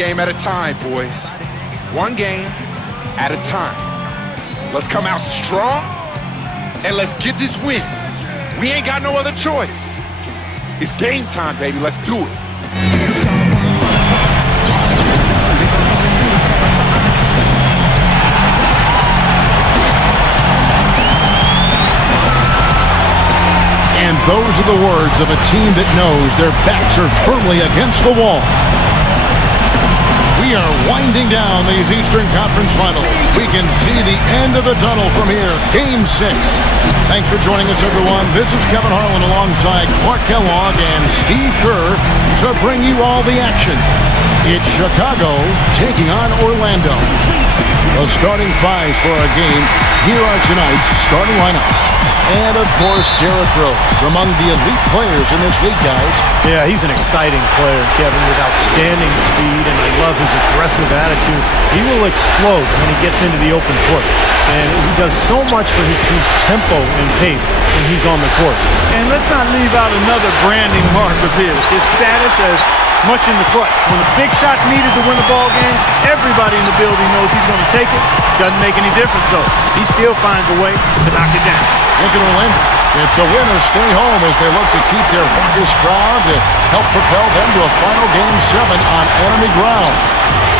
game at a time, boys. One game at a time. Let's come out strong and let's get this win. We ain't got no other choice. It's game time, baby. Let's do it. And those are the words of a team that knows their backs are firmly against the wall. We are winding down these Eastern Conference Finals. We can see the end of the tunnel from here. Game 6. Thanks for joining us, everyone. This is Kevin Harlan alongside Clark Kellogg and Steve Kerr to bring you all the action. It's Chicago taking on Orlando. The starting fives for our game. Here are tonight's starting lineups. And, of course, Derrick Rose, among the elite players in this league, guys. Yeah, he's an exciting player, Kevin, with outstanding speed, and I love his aggressive attitude. He will explode when he gets into the open court. And he does so much for his team's tempo and pace when he's on the court. And let's not leave out another branding mark of his status as much in the clutch. When the big shot's needed to win a ball game, everybody in the building knows he's going to take it. Doesn't make any difference, though. He still finds a way to knock it down. Look at Orlando. It's a win or stay home as they look to keep their raucous crowd to help propel them to a final Game 7 on enemy ground.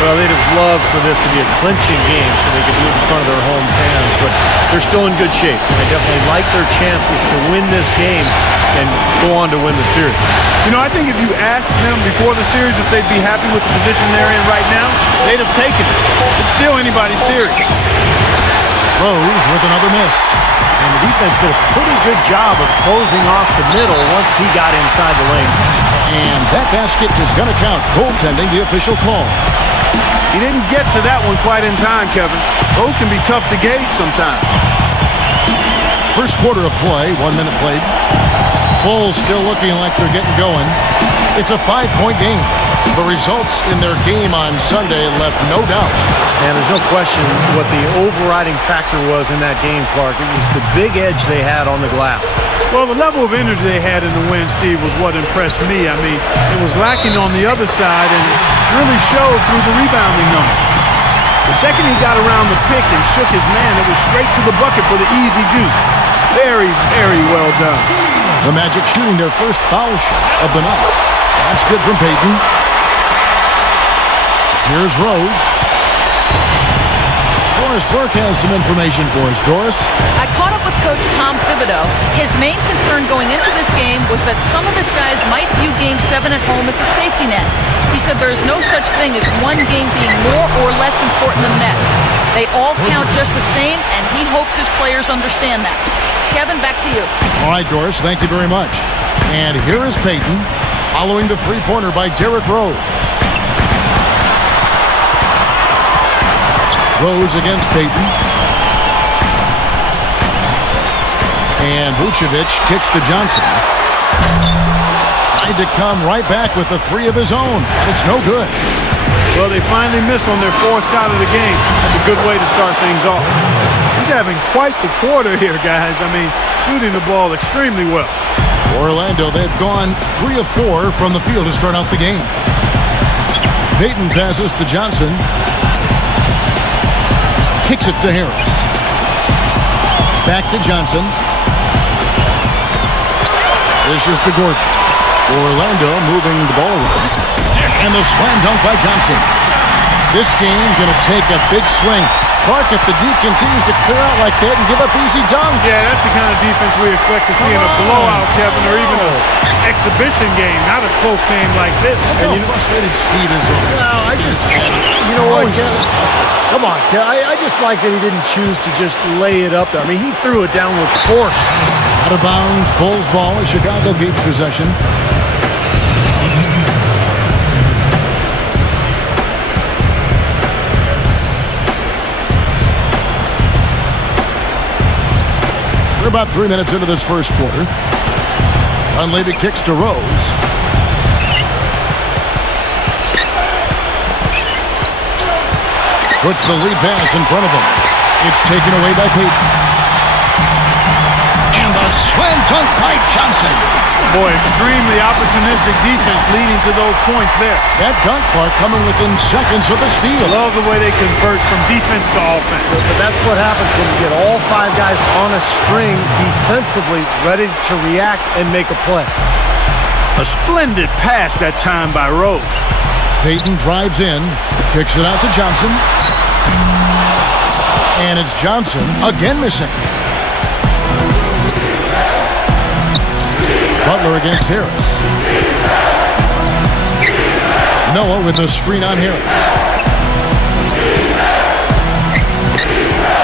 Well, they'd have loved for this to be a clinching game so they could do it in front of their home fans, but they're still in good shape. They definitely like their chances to win this game and go on to win the series. You know, I think if you asked them before the series if they'd be happy with the position they're in right now, they'd have taken it. It's still anybody's series. Rose with another miss. And the defense did a pretty good job of closing off the middle once he got inside the lane. And that basket is going to count. Goaltending, the official call. He didn't get to that one quite in time, Kevin. Those can be tough to gauge sometimes. First quarter of play, 1 minute played. Bulls still looking like they're getting going. It's a 5-point game. The results in their game on Sunday left no doubt. And there's no question what the overriding factor was in that game, Clark. It was the big edge they had on the glass. Well, the level of energy they had in the win, Steve, was what impressed me. I mean, it was lacking on the other side, and it really showed through the rebounding numbers. The second he got around the pick and shook his man, it was straight to the bucket for the easy deuce. Very, very well done. The Magic shooting their first foul shot of the night. That's good from Payton. Here's Rose. Doris Burke has some information for us. Doris? I caught up with Coach Tom Thibodeau. His main concern going into this game was that some of his guys might view Game 7 at home as a safety net. He said there is no such thing as one game being more or less important than the next. They all count just the same, and he hopes his players understand that. Kevin, back to you. All right, Doris, thank you very much. And here is Payton following the three-pointer by Derrick Rose. Rose against Payton. And Vucevic kicks to Johnson. Tried to come right back with the three of his own. It's no good. Well, they finally missed on their fourth shot of the game. That's a good way to start things off. He's having quite the quarter here, guys. I mean, shooting the ball extremely well. Orlando, they've gone 3 of 4 from the field to start out the game. Payton passes to Johnson. Kicks it to Harris. Back to Johnson. This is to Gordon. Orlando moving the ball around. And the slam dunk by Johnson. This game going to take a big swing. Clark, if the D continues to clear out like that and give up easy dunks. Yeah, that's the kind of defense we expect to see in a blowout, Kevin, or even an exhibition game, not a close game like this. Look how frustrated Steve is on this. No, I just, you know what, Kevin? Come on, Kevin. I just like that he didn't choose to just lay it up there. I mean, he threw it down with force. Out of bounds, Bulls ball, a Chicago Gate possession. We're about 3 minutes into this first quarter. Dunleavy kicks to Rose. Puts the lead pass in front of him. It's taken away by Payton. And the slam dunk by Johnson. Boy, extremely opportunistic defense leading to those points there. That dunk, Clark, coming within seconds of the steal. Love the way they convert from defense to offense. But that's what happens when you get all 5 guys on a string defensively ready to react and make a play. A splendid pass that time by Rose. Payton drives in, kicks it out to Johnson. And it's Johnson again missing. Butler against Harris. Noah with the screen on Harris.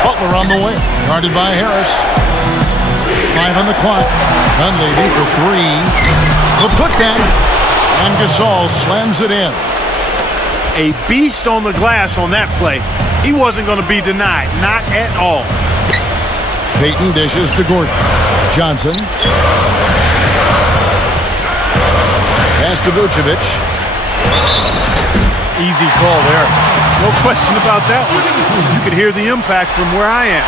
Butler on the way, guarded by Harris. 5 on the clock. Dunleavy for 3. The putback. And Gasol slams it in. A beast on the glass on that play. He wasn't going to be denied. Not at all. Payton dishes to Gordon. Johnson. Pass to Vucevic. Easy call there. No question about that one. You could hear the impact from where I am.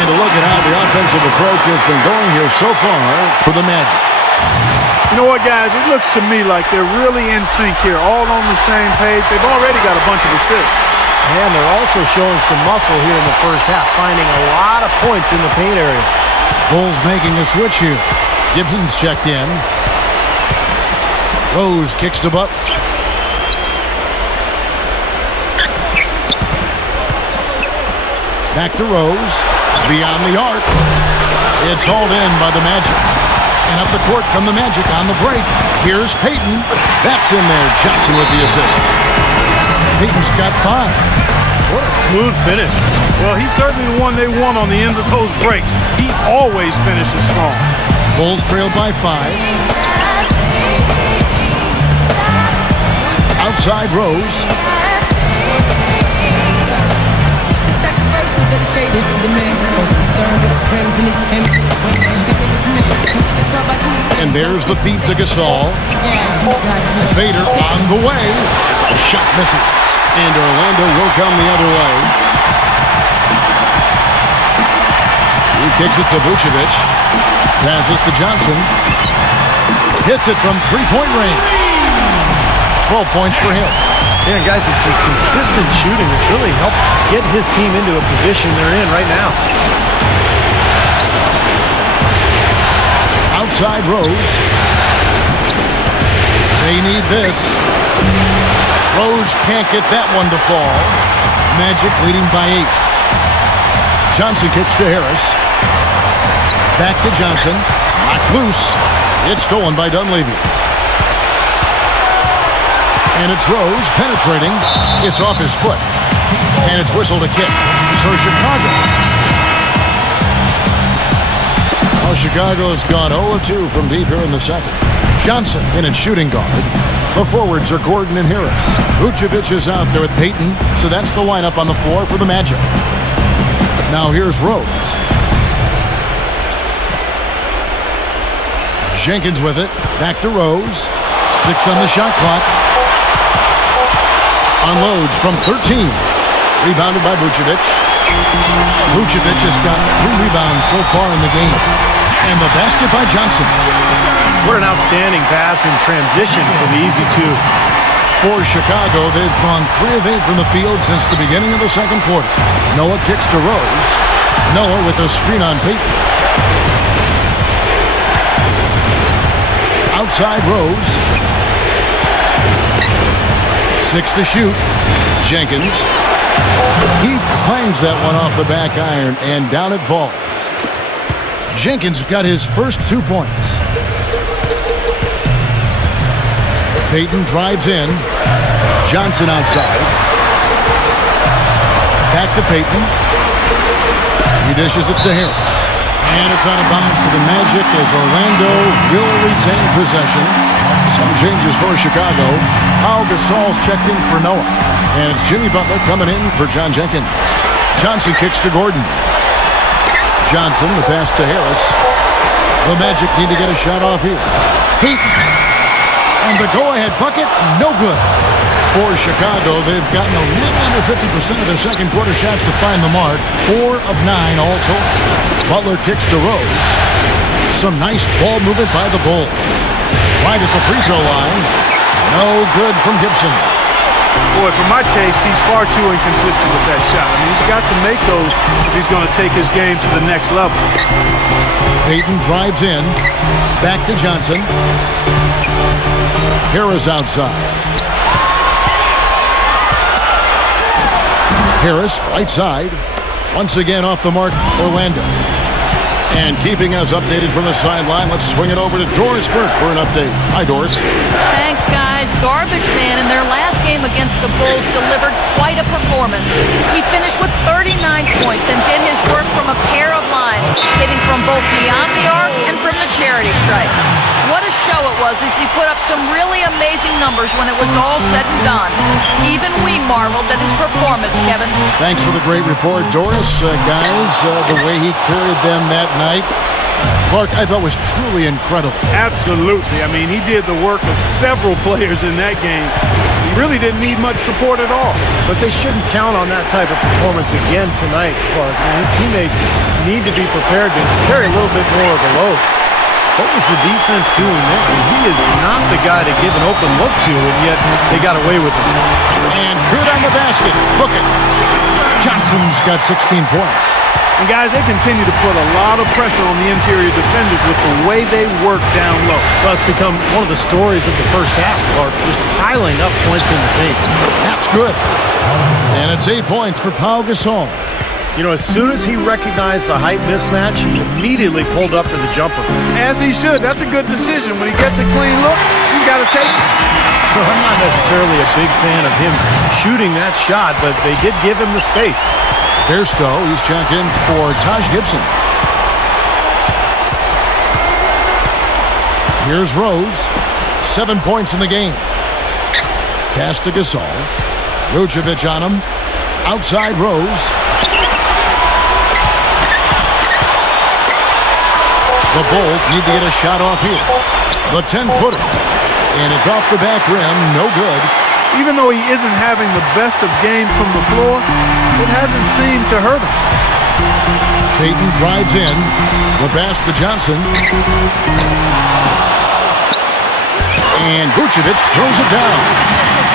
And a look at how the offensive approach has been going here so far for the Magic. You know what, guys? It looks to me like they're really in sync here, all on the same page. They've already got a bunch of assists. And they're also showing some muscle here in the first half, finding a lot of points in the paint area. Bulls making a switch here. Gibson's checked in. Rose kicks to Butler. Back to Rose. Beyond the arc. It's hauled in by the Magic. And up the court from the Magic on the break. Here's Payton. That's in there. Johnson with the assist. Payton's got 5. What a smooth finish. Well, he's certainly the one they want on the end of those breaks. He always finishes strong. Bulls trailed by 5. Outside Rose. The second verse is dedicated to the man concerned with his rims and his Tim's and his women and him and his men. And there's the feed to Gasol. Fader on the way. The shot misses. And Orlando will come the other way. He kicks it to Vucevic. Passes to Johnson. Hits it from 3-point range. 12 points for him. Yeah, guys, it's his consistent shooting that's really helped get his team into a position they're in right now. Outside Rose. They need this. Rose can't get that one to fall. Magic leading by 8. Johnson kicks to Harris. Back to Johnson. Knocked loose. It's stolen by Dunleavy. And it's Rose penetrating. It's off his foot. And it's whistled a kick. So Chicago. Well, Chicago's gone 0-2 from deep here in the second. Johnson in at shooting guard. The forwards are Gordon and Harris. Vucevic is out there with Payton, so that's the lineup on the floor for the Magic. Now here's Rose. Jenkins with it. Back to Rose. 6 on the shot clock. Unloads from 13. Rebounded by Vucevic. Vucevic has got 3 rebounds so far in the game. And the basket by Johnson. What an outstanding pass in transition for the easy 2. For Chicago, they've gone 3 of 8 from the field since the beginning of the second quarter. Noah kicks to Rose. Noah with a screen on Payton. Outside Rose. 6 to shoot. Jenkins. He clangs that one off the back iron, and down it falls. Jenkins got his first 2 points. Payton drives in. Johnson outside. Back to Payton. He dishes it to Harris. And it's out of bounds to the Magic as Orlando will retain possession. Some changes for Chicago. Pau Gasol's checked in for Noah. And it's Jimmy Butler coming in for John Jenkins. Johnson kicks to Gordon. Johnson, the pass to Harris. The Magic need to get a shot off here. Payton. And the go-ahead bucket, no good. For Chicago, they've gotten a little under 50% of their second quarter shots to find the mark. 4 of 9 all total. Butler kicks to Rose. Some nice ball movement by the Bulls. Right at the free throw line. No good from Gibson. Boy, for my taste, he's far too inconsistent with that shot. I mean, he's got to make those if he's going to take his game to the next level. Payton drives in. Back to Johnson. Harris outside. Harris, right side. Once again off the mark, Orlando. And keeping us updated from the sideline, let's swing it over to Doris Burke for an update. Hi, Doris. Thanks, guys. Garbage man in their last game against the Bulls delivered quite a performance. He finished with 39 points and did his work from a pair of lines, hitting from both beyond the arc and from the charity stripe. What a show it was as he put up some really amazing numbers when it was all said and done. Even we marveled at his performance, Kevin. Thanks for the great report, Doris. Guys, the way he carried them that night, Clark, I thought was truly incredible. Absolutely. I mean, he did the work of several players in that game. He really didn't need much support at all. But they shouldn't count on that type of performance again tonight, Clark. I mean, his teammates need to be prepared to carry a little bit more of a load. What was the defense doing there? I mean, he is not the guy to give an open look to, and yet they got away with it. And good on the basket. Book it. Johnson's got 16 points. And guys, they continue to put a lot of pressure on the interior defenders with the way they work down low. Well, it's become one of the stories of the first half, Clark, just piling up points in the paint. That's good. And it's 8 points for Pau Gasol. You know, as soon as he recognized the height mismatch, he immediately pulled up for the jumper. As he should. That's a good decision. When he gets a clean look, he's got to take it. Well, I'm not necessarily a big fan of him shooting that shot, but they did give him the space. Bairstow, he's checked in for Taj Gibson. Here's Rose. 7 points in the game. Pass to Gasol. Vucevic on him. Outside Rose. The Bulls need to get a shot off here. The 10-footer. And it's off the back rim. No good. Even though he isn't having the best of games from the floor, it hasn't seemed to hurt him. Payton drives in. The pass to Johnson. And Vucevic throws it down.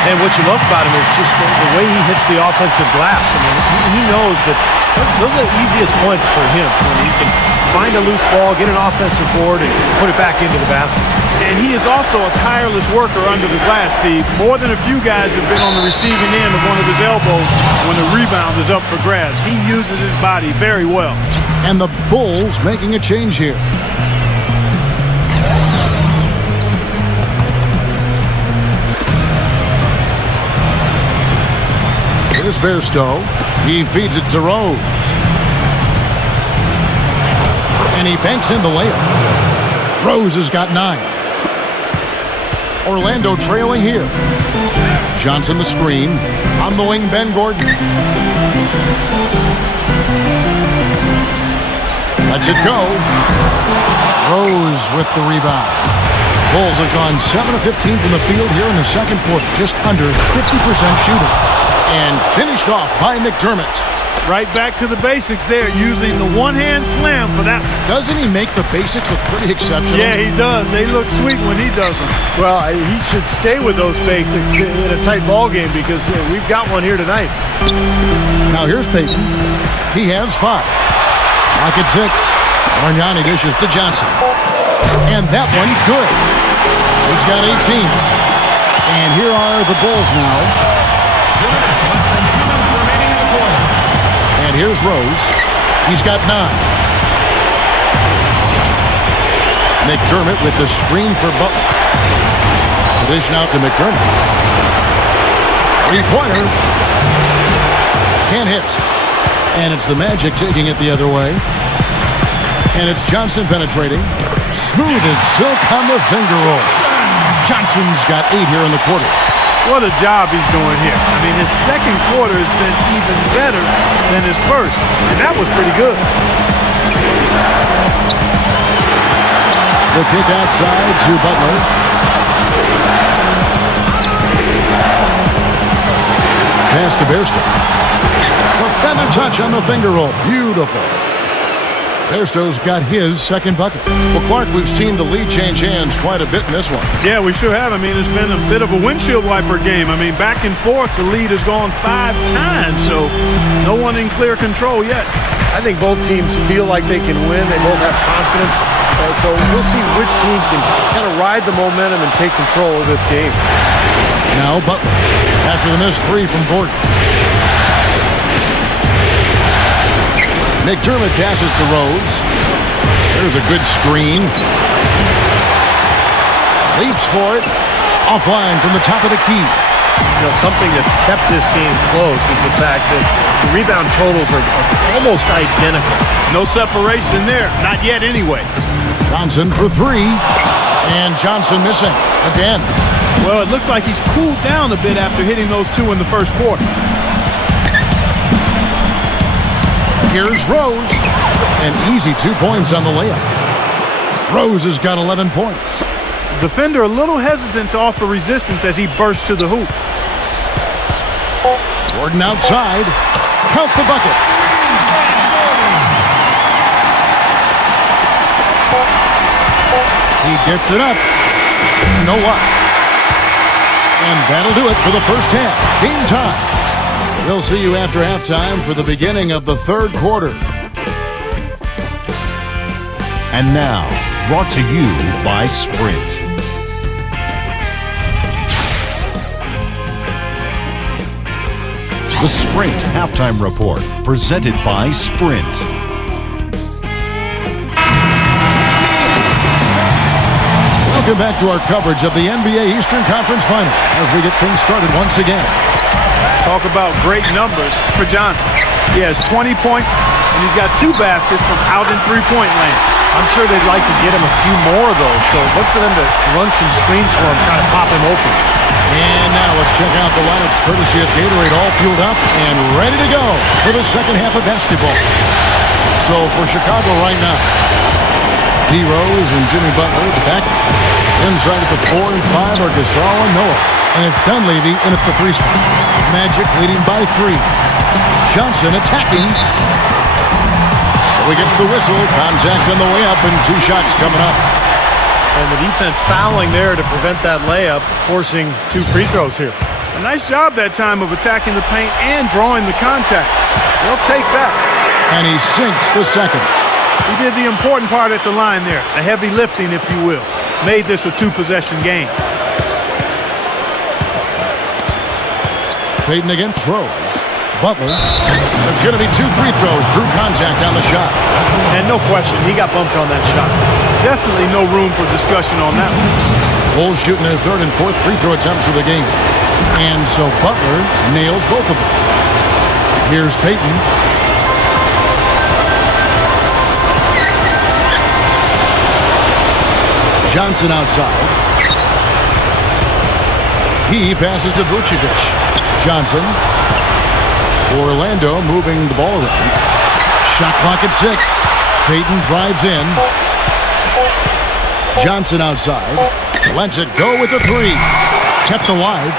And what you love about him is just the way he hits the offensive glass. I mean, he knows that those are the easiest points for him. When he can find a loose ball, get an offensive board, and put it back into the basket. And he is also a tireless worker under the glass, Steve. More than a few guys have been on the receiving end of one of his elbows when the rebound is up for grabs. He uses his body very well. And the Bulls making a change here. Here's Bairstow. He feeds it to Rose. And he banks in the layup. Rose has got 9. Orlando trailing here. Johnson the screen. On the wing, Ben Gordon. Lets it go. Rose with the rebound. Bulls have gone 7 of 15 from the field here in the second quarter. Just under 50% shooting. And finished off by McDermott. Right back to the basics there, using the one-hand slam for that one. Doesn't he make the basics look pretty exceptional? Yeah, he does. They look sweet when he does them. Well, he should stay with those basics in a tight ball game because we've got one here tonight. Now here's Payton. He has 5. Lock at 6. Marignani dishes to Johnson. And that one's good. He's got 18. And here are the Bulls now. And here's Rose. He's got 9. McDermott with the screen for Butler. The dish out to McDermott. 3-pointer. Can't hit. And it's the Magic taking it the other way. And it's Johnson penetrating. Smooth as silk on the finger roll. Johnson's got 8 here in the quarter. What a job he's doing here. I mean, his second quarter has been even better than his first, and that was pretty good. The kick outside to Butler. Pass to Bairstow. The feather touch on the finger roll. Beautiful. Bairstow's got his second bucket. Well, Clark, we've seen the lead change hands quite a bit in this one. Yeah, we sure have. I mean, it's been a bit of a windshield wiper game. I mean, back and forth, the lead has gone 5 times, so no one in clear control yet. I think both teams feel like they can win. They both have confidence. So we'll see which team can kind of ride the momentum and take control of this game. Now Butler, after the missed three from Gordon. McDermott passes to Rose. There's a good screen. Leaps for it. Offline from the top of the key. You know, something that's kept this game close is the fact that the rebound totals are almost identical. No separation there. Not yet anyway. Johnson for three. And Johnson missing again. Well, it looks like he's cooled down a bit after hitting those two in the first quarter. Here's Rose. An easy 2 points on the layup. Rose has got 11 points. Defender a little hesitant to offer resistance as he bursts to the hoop. Gordon outside. Count the bucket. He gets it up. No luck. And that'll do it for the first half. Game time. We'll see you after halftime for the beginning of the third quarter. And now, brought to you by Sprint. The Sprint Halftime Report, presented by Sprint. Welcome back to our coverage of the NBA Eastern Conference Final as we get things started once again. Talk about great numbers for Johnson. He has 20 points, and he's got 2 baskets from out in three-point land. I'm sure they'd like to get him a few more of those, so look for them to run some screens for him, try to pop him open. And now let's check out the lineups courtesy of Gatorade, all fueled up and ready to go for the second half of basketball. So for Chicago right now, D. Rose and Jimmy Butler at the back. Inside at the 4 and 5 are Gasol and Noah. And it's Dunleavy in at the 3 spot. Magic leading by 3. Johnson attacking. So he gets the whistle. Contact on the way up and 2 shots coming up. And the defense fouling there to prevent that layup, forcing 2 free throws here. A nice job that time of attacking the paint and drawing the contact. They'll take that. And he sinks the second. He did the important part at the line there. The heavy lifting, if you will. Made this a 2-possession game. Payton against Rose. Butler. There's going to be 2 free throws. Drew contact on the shot. And no question, he got bumped on that shot. Definitely no room for discussion on that one. Bulls shooting their 3rd and 4th free throw attempts of the game. And so Butler nails both of them. Here's Payton. Johnson outside. He passes to Vucevic. Johnson. Orlando moving the ball around. Shot clock at 6. Payton drives in. Johnson outside. Lets it go with the 3. Kept alive.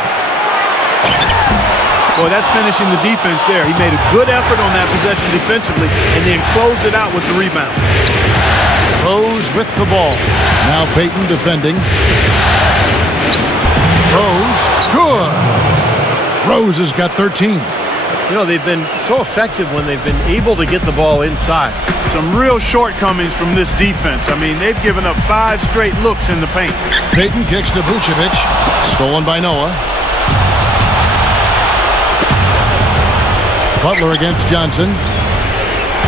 Boy, that's finishing the defense there. He made a good effort on that possession defensively and then closed it out with the rebound. Rose with the ball. Now Payton defending. Rose. Good. Rose has got 13. You know, they've been so effective when they've been able to get the ball inside. Some real shortcomings from this defense. I mean, they've given up 5 straight looks in the paint. Payton kicks to Vucevic. Stolen by Noah. Butler against Johnson.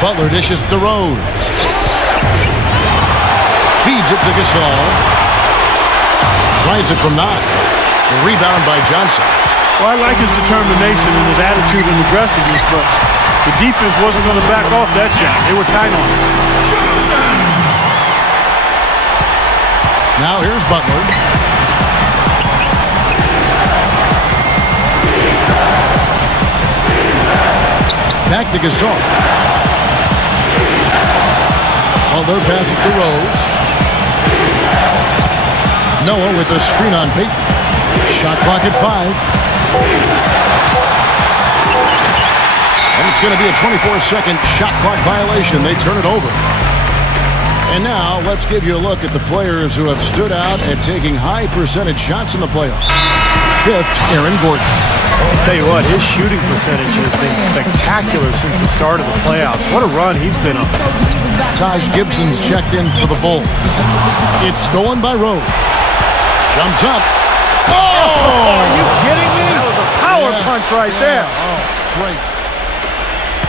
Butler dishes to Rose. Feeds it to Gasol. Tries it from 9. The rebound by Johnson. Well, I like his determination and his attitude and aggressiveness, but the defense wasn't going to back off that shot. They were tight on it. Now here's Butler. Back to Gasol. Butler passes to Rose. Noah with the screen on Payton. Shot clock at 5. And it's going to be a 24-second shot clock violation. They turn it over. And now, let's give you a look at the players who have stood out at taking high percentage shots in the playoffs. Fifth, Aaron Gordon. I'll tell you what, his shooting percentage has been spectacular since the start of the playoffs. What a run he's been on. Taj Gibson's checked in for the Bulls. It's stolen by Rose. Jumps up. Oh! Are you kidding me? That was a power punch right there. Oh, great.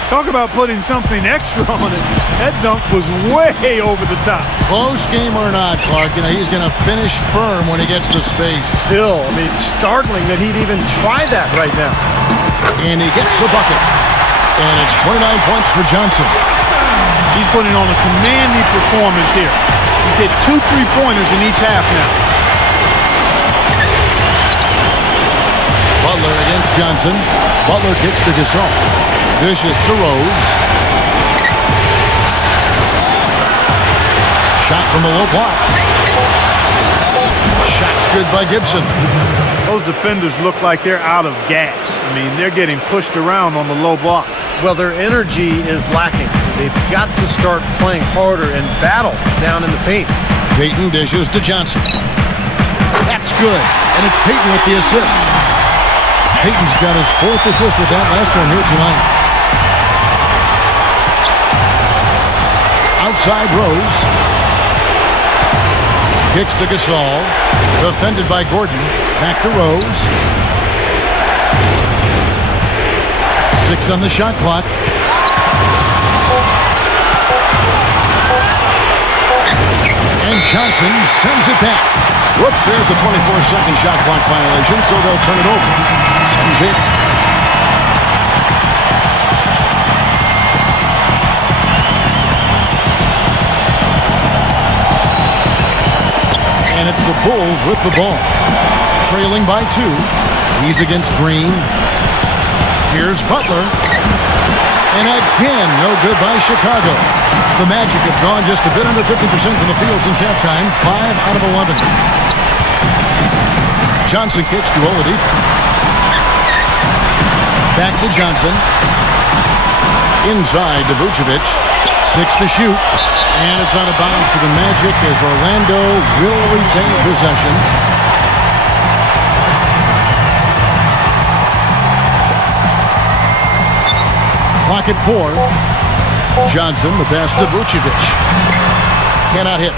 Talk about putting something extra on it. That dunk was way over the top. Close game or not, Clark, he's going to finish firm when he gets the space. Still, I mean, it's startling that he'd even try that right now. And he gets the bucket. And it's 29 points for Johnson. He's putting on a commanding performance here. He's hit 2 3-pointers in each half now. Butler against Johnson. Butler kicks to Gasol. Dishes to Rose. Shot from a low block. Shot's good by Gibson. Those defenders look like they're out of gas. I mean, they're getting pushed around on the low block. Well, their energy is lacking. They've got to start playing harder and battle down in the paint. Payton dishes to Johnson. That's good. And it's Payton with the assist. Payton's got his 4th assist with that last one here tonight. Outside Rose. Kicks to Gasol. Defended by Gordon. Back to Rose. 6 on the shot clock. And Johnson sends it back. Whoops, there's the 24-second shot clock violation, so they'll turn it over. Suns it. And it's the Bulls with the ball. Trailing by 2. He's against Green. Here's Butler. And again, no good by Chicago. The Magic have gone just a bit under 50% from the field since halftime. 5 out of 11. Johnson kicks to Oladipo. Back to Johnson. Inside to Vucevic. 6 to shoot. And it's out of bounds to the Magic as Orlando will retain possession. Clock at 4. Johnson, the pass to Vucevic. Cannot hit.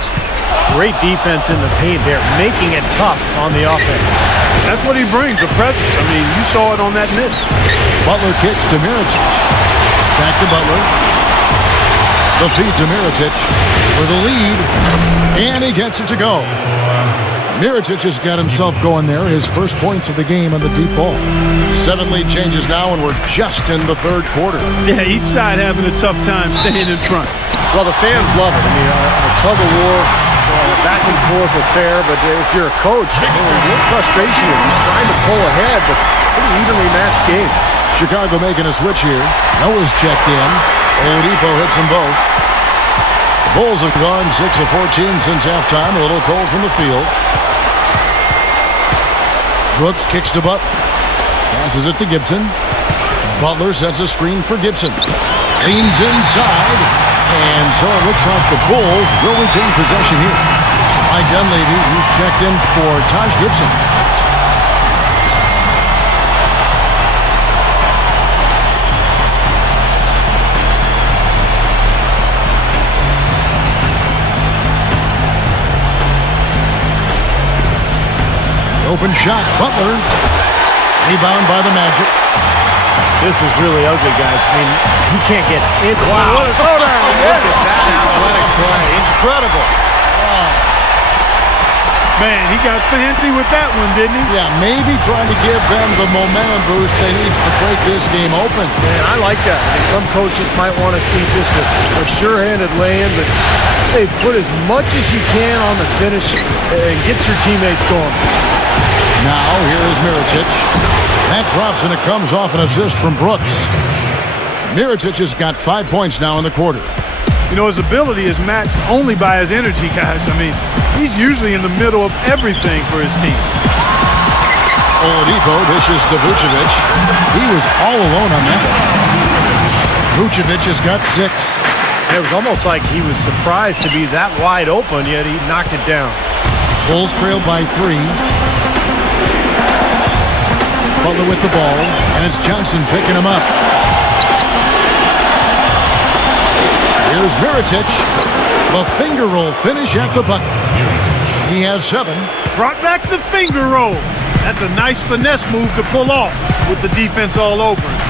Great defense in the paint there, making it tough on the offense. That's what he brings, a presence. I mean, you saw it on that miss. Butler kicks to Mirotic. Back to Butler. The feed to Mirotic for the lead. And he gets it to go. Mirotic has got himself going there. His first points of the game on the deep ball. 7 lead changes now, and we're just in the 3rd quarter. Yeah, each side having a tough time staying in front. Well, the fans love it. I mean, a tug of war, back and forth affair, but if you're a coach, there's a little frustration here. He's trying to pull ahead, but pretty evenly matched game. Chicago making a switch here. Noah's checked in. Oladipo hits them both. The Bulls have gone 6 of 14 since halftime. A little cold from the field. Brooks kicks to Butler. Passes it to Gibson. Butler sets a screen for Gibson. Leans inside. And so it looks like the Bulls will retain possession here. Mike Dunleavy, who's checked in for Taj Gibson. Open shot, Butler. Rebound by the Magic. This is really ugly, guys. I mean, he can't get it. Wow. What a throwdown. Look at that athletic play. Incredible. Man, he got fancy with that one, didn't he? Yeah, maybe trying to give them the momentum boost they need to break this game open. Man, I like that. And some coaches might want to see just a sure-handed lay-in, but I say put as much as you can on the finish and get your teammates going. Now, here is Mirotic. That drops, and it comes off an assist from Brooks. Mirotic has got 5 points now in the quarter. You know, his ability is matched only by his energy, guys. I mean, he's usually in the middle of everything for his team. Oladipo dishes to Vucevic. He was all alone on that one. Vucevic has got 6. It was almost like he was surprised to be that wide open, yet he knocked it down. Bulls trail by 3. Butler with the ball, and it's Johnson picking him up. Here's Mirotic. The finger roll finish at the bucket. He has 7. Brought back the finger roll. That's a nice finesse move to pull off with the defense all over him.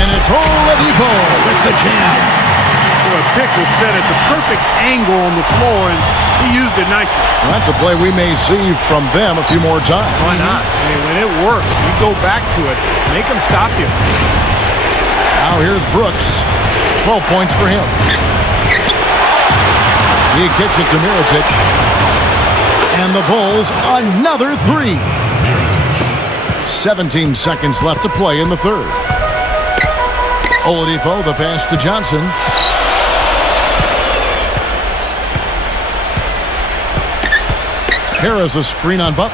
And it's Oladipo with the jam. A pick was set at the perfect angle on the floor, and he used it nicely. Well, that's a play we may see from them a few more times. Why not? I mean, when it works, you go back to it. Make them stop you. Now here's Brooks. 12 points for him. He kicks it to Mirotic. And the Bulls, another 3. 17 seconds left to play in the third. Oladipo, the pass to Johnson. Harris a screen on Butler.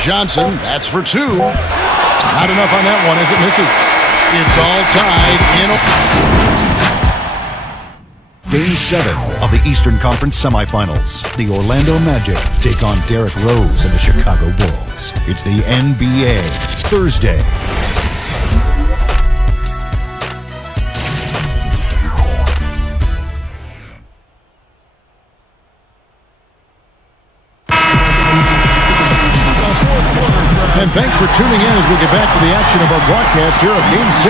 Johnson, that's for 2. Not enough on that one as it misses. It's all tied in. Game 7 of the Eastern Conference Semifinals. The Orlando Magic take on Derrick Rose and the Chicago Bulls. It's the NBA Thursday. And thanks for tuning in as we get back to the action of our broadcast here of Game 6.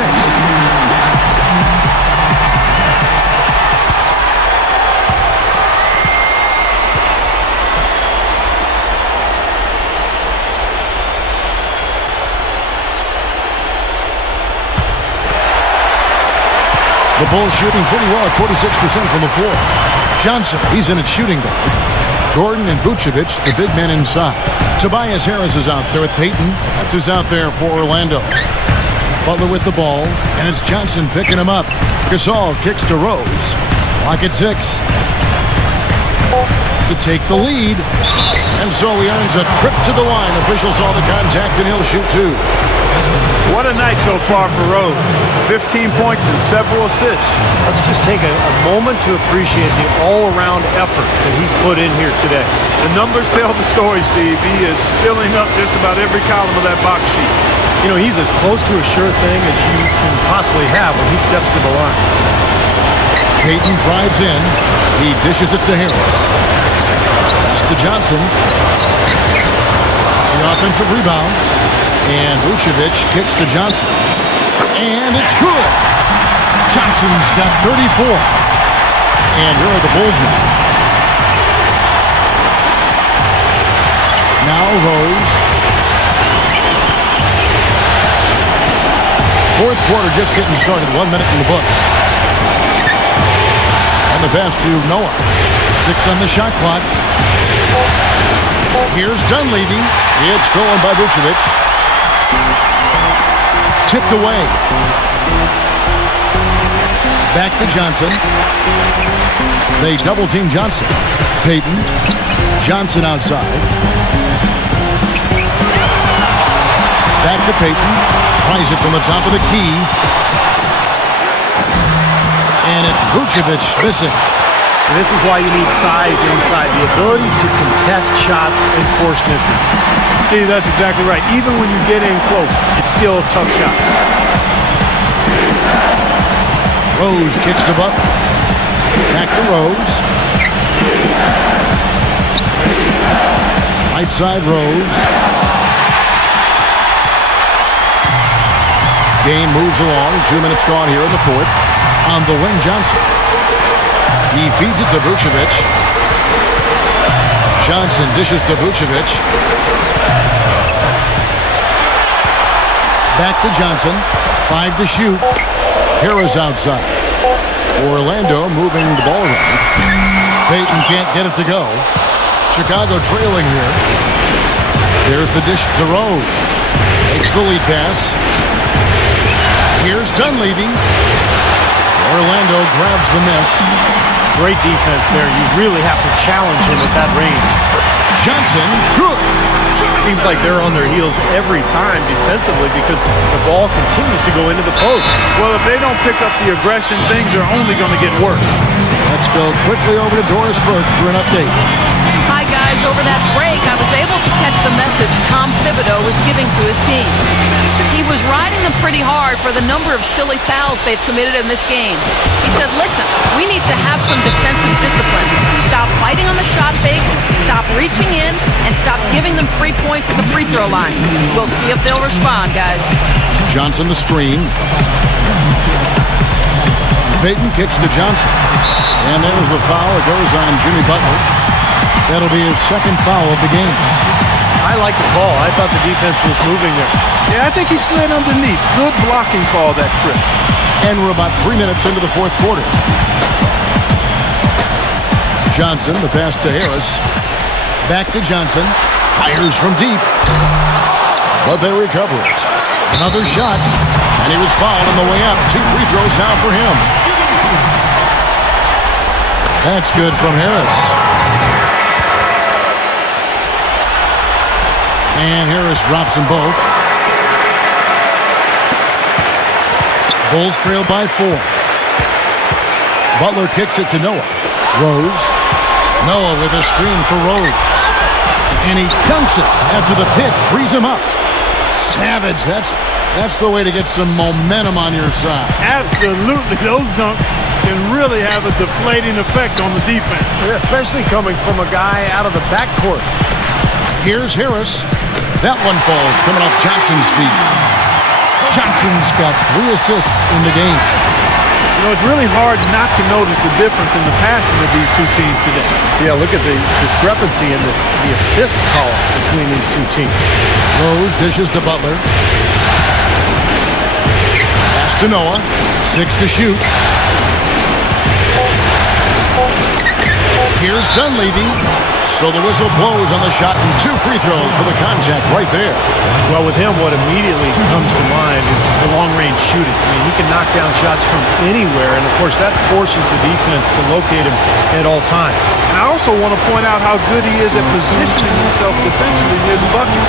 The Bulls shooting pretty well at 46% from the floor. Johnson, he's in at shooting guard. Gordon and Vucevic, the big men inside. Tobias Harris is out there with Payton. That's who's out there for Orlando. Butler with the ball, and it's Johnson picking him up. Gasol kicks to Rose. Clock at 6. To take the lead. And so he earns a trip to the line. Official saw the contact, and he'll shoot 2. What a night so far for Rose. 15 points and several assists. Let's just take a moment to appreciate the all-around effort that he's put in here today. The numbers tell the story, Steve. He is filling up just about every column of that box sheet. You know, he's as close to a sure thing as you can possibly have when he steps to the line. Payton drives in. He dishes it to Harris. Pass to Johnson. The offensive rebound. And Vucevic kicks to Johnson. And it's good. Johnson's got 34. And here are the Bulls now. Now Rose. Fourth quarter just getting started. 1 minute in the books. And the pass to Noah. 6 on the shot clock. Here's Dunleavy. It's stolen by Vucevic. Tipped away. Back to Johnson. They double team Johnson. Payton. Johnson outside. Back to Payton. Tries it from the top of the key. And it's Vucevic missing. And this is why you need size inside, the ability to contest shots and force misses. Steve, that's exactly right. Even when you get in close, it's still a tough shot. Rose kicks to Butler. Back to Rose. Right side Rose. Game moves along. 2 minutes gone here in the fourth. On the wing, Johnson. He feeds it to Vucevic. Johnson dishes to Vucevic. Back to Johnson. 5 to shoot. Harris outside. Orlando moving the ball around. Payton can't get it to go. Chicago trailing here. There's the dish to Rose. Takes the lead pass. Here's Dunleavy. Orlando grabs the miss. Great defense there. You really have to challenge him at that range. Johnson, good. Seems like they're on their heels every time defensively because the ball continues to go into the post. Well, if they don't pick up the aggression, things are only going to get worse. Let's go quickly over to Doris Burke for an update. Hi, guys. Over that break, I was able to catch the message Tom Thibodeau was giving to his team. He was riding them pretty hard for the number of silly fouls they've committed in this game. He said, listen, we need to have some defensive discipline. Stop fighting on the shot fakes, stop reaching in, and stop giving them free points at the free throw line. We'll see if they'll respond, guys. Johnson the screen. Payton kicks to Johnson. And there's the foul. It goes on Jimmy Butler. That'll be his second foul of the game. I like the call. I thought the defense was moving there. Yeah, I think he slid underneath. Good blocking call that trip. And we're about 3 minutes into the fourth quarter. Johnson, the pass to Harris. Back to Johnson. Fires from deep. But they recover it. Another shot. And he was fouled on the way up. 2 free throws now for him. That's good from Harris. And Harris drops them both. Bulls trail by 4. Butler kicks it to Noah. Rose. Noah with a screen for Rose. And he dunks it after the pick. Frees him up. Savage. That's the way to get some momentum on your side. Absolutely. Those dunks can really have a deflating effect on the defense. Especially coming from a guy out of the backcourt. Here's Harris. That one falls, coming off Johnson's feet. Johnson's got 3 assists in the game. You know, it's really hard not to notice the difference in the passing of these two teams today. Yeah, look at the discrepancy in the assist column between these two teams. Rose dishes to Butler. Pass to Noah. 6 to shoot. Here's Dunleavy. So the whistle blows on the shot and 2 free throws for the contact right there. Well, with him, what immediately comes to mind is the long-range shooting. I mean, he can knock down shots from anywhere, and of course that forces the defense to locate him at all times. And I also want to point out how good he is at positioning himself defensively near the bucket.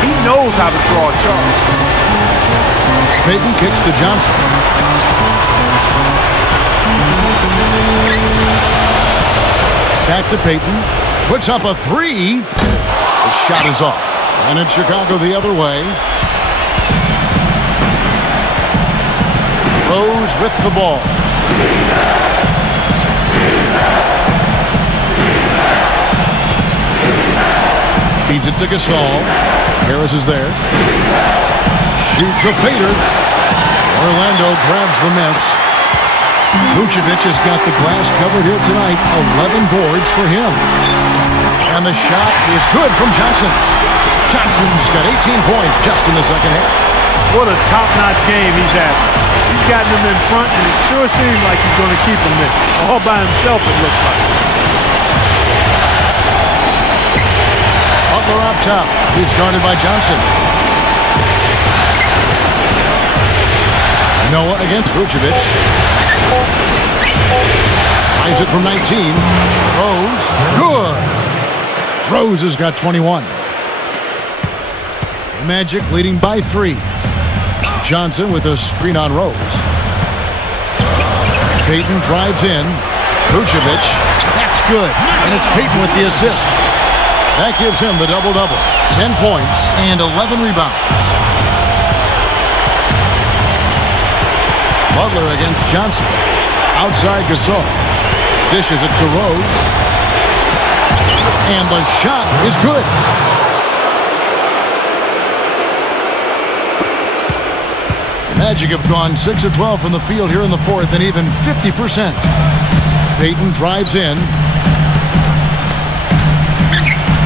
He knows how to draw a charge. Payton kicks to Johnson. Back to Payton. Puts up a 3. The shot is off. And it's Chicago the other way. Rose with the ball. Feeds it to Gasol. Harris is there. Shoots a fader. Orlando grabs the miss. Vucevic has got the glass covered here tonight. 11 boards for him. And the shot is good from Johnson. Johnson's got 18 points just in the second half. What a top-notch game he's having. He's gotten them in front, and it sure seems like he's going to keep them there. All by himself, it looks like. Butler up top. He's guarded by Johnson. Noah against Vucevic. Tries it from 19. Rose. Good. Rose has got 21. Magic leading by 3. Johnson with a screen on Rose. Payton drives in. Vucevic. That's good. And it's Payton with the assist. That gives him the double-double. 10 points and 11 rebounds. Butler against Johnson. Outside Gasol. Dishes it to Rose. And the shot is good. Magic have gone 6 of 12 from the field here in the fourth and even 50%. Payton drives in.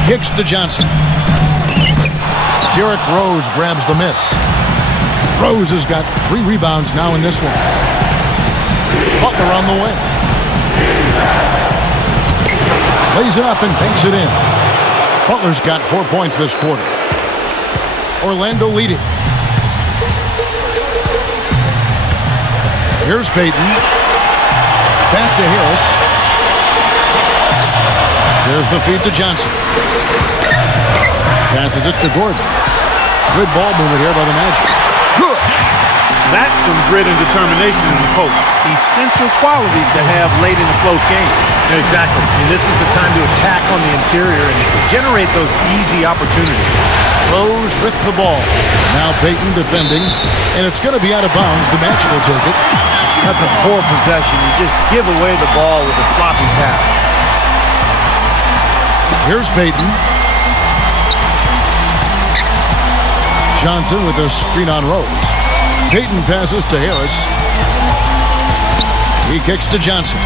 Kicks to Johnson. Derrick Rose grabs the miss. Rose has got 3 rebounds now in this one. Butler on the way. Lays it up and banks it in. Butler's got 4 points this quarter. Orlando leading. Here's Payton. Back to Harris. There's the feed to Johnson. Passes it to Gordon. Good ball movement here by the Magic. Good. That's some grit and determination in the coach. Essential qualities to have late in a close game. Exactly. And this is the time to attack on the interior and generate those easy opportunities. Rose with the ball. Now Payton defending, and it's going to be out of bounds. The Magic will take it. That's a poor possession. You just give away the ball with a sloppy pass. Here's Payton. Johnson with a screen on Rose. Payton passes to Harris. He kicks to Johnson.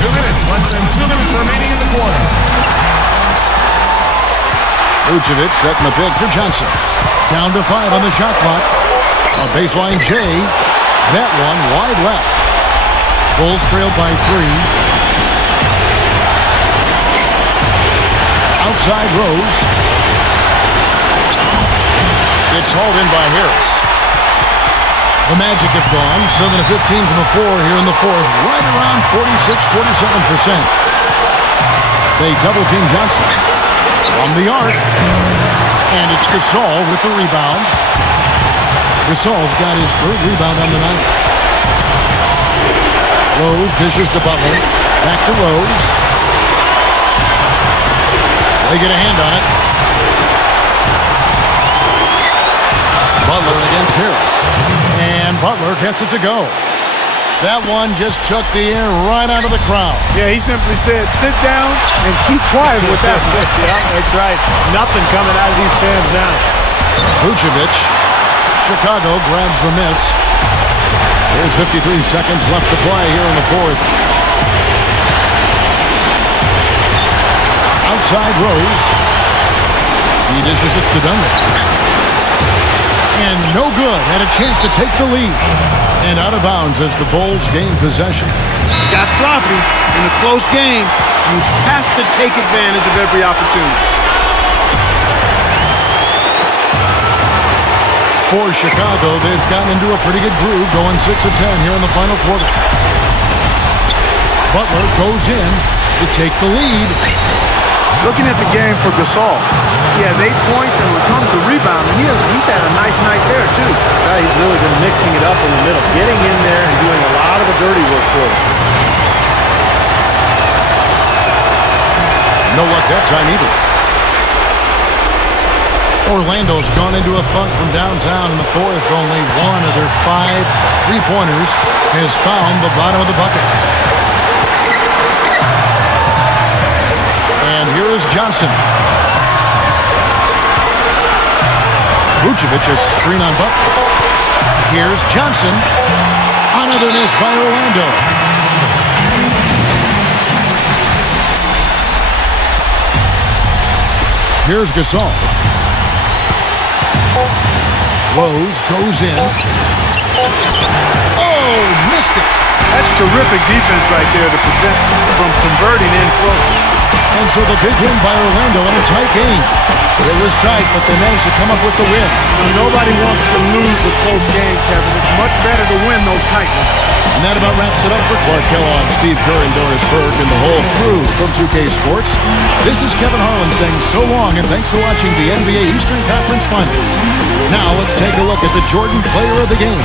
2 minutes, less than 2 minutes remaining in the quarter. Vucevic setting the pick for Johnson. Down to 5 on the shot clock. A baseline J. That one wide left. Bulls trailed by 3. Outside Rose. It's hauled in by Harris. The Magic have gone 7 of 15 from the floor here in the fourth. Right around 46-47%. They double team Johnson. From the arc. And it's Gasol with the rebound. Gasol's got his 3rd rebound on the night. Rose dishes to Butler. Back to Rose. They get a hand on it. Butler against Harris. And Butler gets it to go. That one just took the air right out of the crowd. Yeah, he simply said, sit down and keep quiet with that one. Yeah, that's right. Nothing coming out of these fans now. Vucevic. Chicago grabs the miss. There's 53 seconds left to play here in the fourth. Outside Rose. He dishes it to Duncan. And no good. Had a chance to take the lead. And out of bounds as the Bulls gain possession. Got sloppy in a close game. You have to take advantage of every opportunity. For Chicago, they've gotten into a pretty good groove, going 6 of 10 here in the final quarter. Butler goes in to take the lead. Looking at the game for Gasol, he has 8 points, and when it comes to rebounding, he's had a nice night there, too. Yeah, he's really been mixing it up in the middle, getting in there and doing a lot of the dirty work for them. No luck that time either. Orlando's gone into a funk from downtown in the fourth. Only one of their 5 3-pointers has found the bottom of the bucket. And here is Johnson. Vucevic is screen on Butler. Here's Johnson. Another miss by Orlando. Here's Gasol. Rose goes in. Oh, missed it. That's terrific defense right there to prevent from converting in close. And so the big win by Orlando in a tight game. It was tight, but they managed to come up with the win. Nobody wants to lose a close game, Kevin. It's much better to win those tight ones. And that about wraps it up for Clark Kellogg, Steve Kerr, and Doris Burke, and the whole crew from 2K Sports. This is Kevin Harlan saying so long, and thanks for watching the NBA Eastern Conference Finals. Now let's take a look at the Jordan Player of the Game.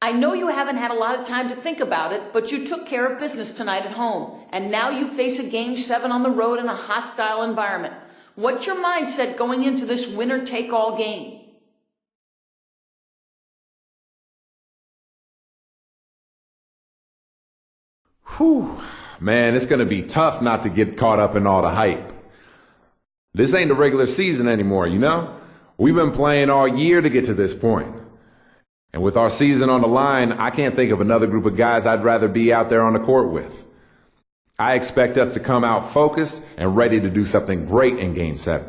I know you haven't had a lot of time to think about it, but you took care of business tonight at home, and now you face a Game 7 on the road in a hostile environment. What's your mindset going into this winner-take-all game? Whew. Man, it's going to be tough not to get caught up in all the hype. This ain't the regular season anymore, you know? We've been playing all year to get to this point. And with our season on the line, I can't think of another group of guys I'd rather be out there on the court with. I expect us to come out focused and ready to do something great in Game 7.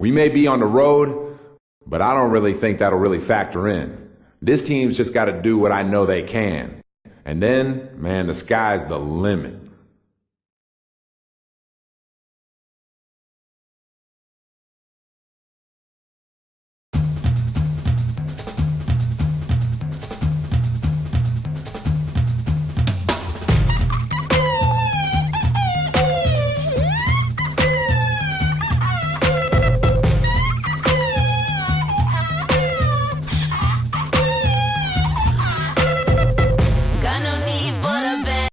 We may be on the road, but I don't really think that'll really factor in. This team's just got to do what I know they can. And then, man, the sky's the limit.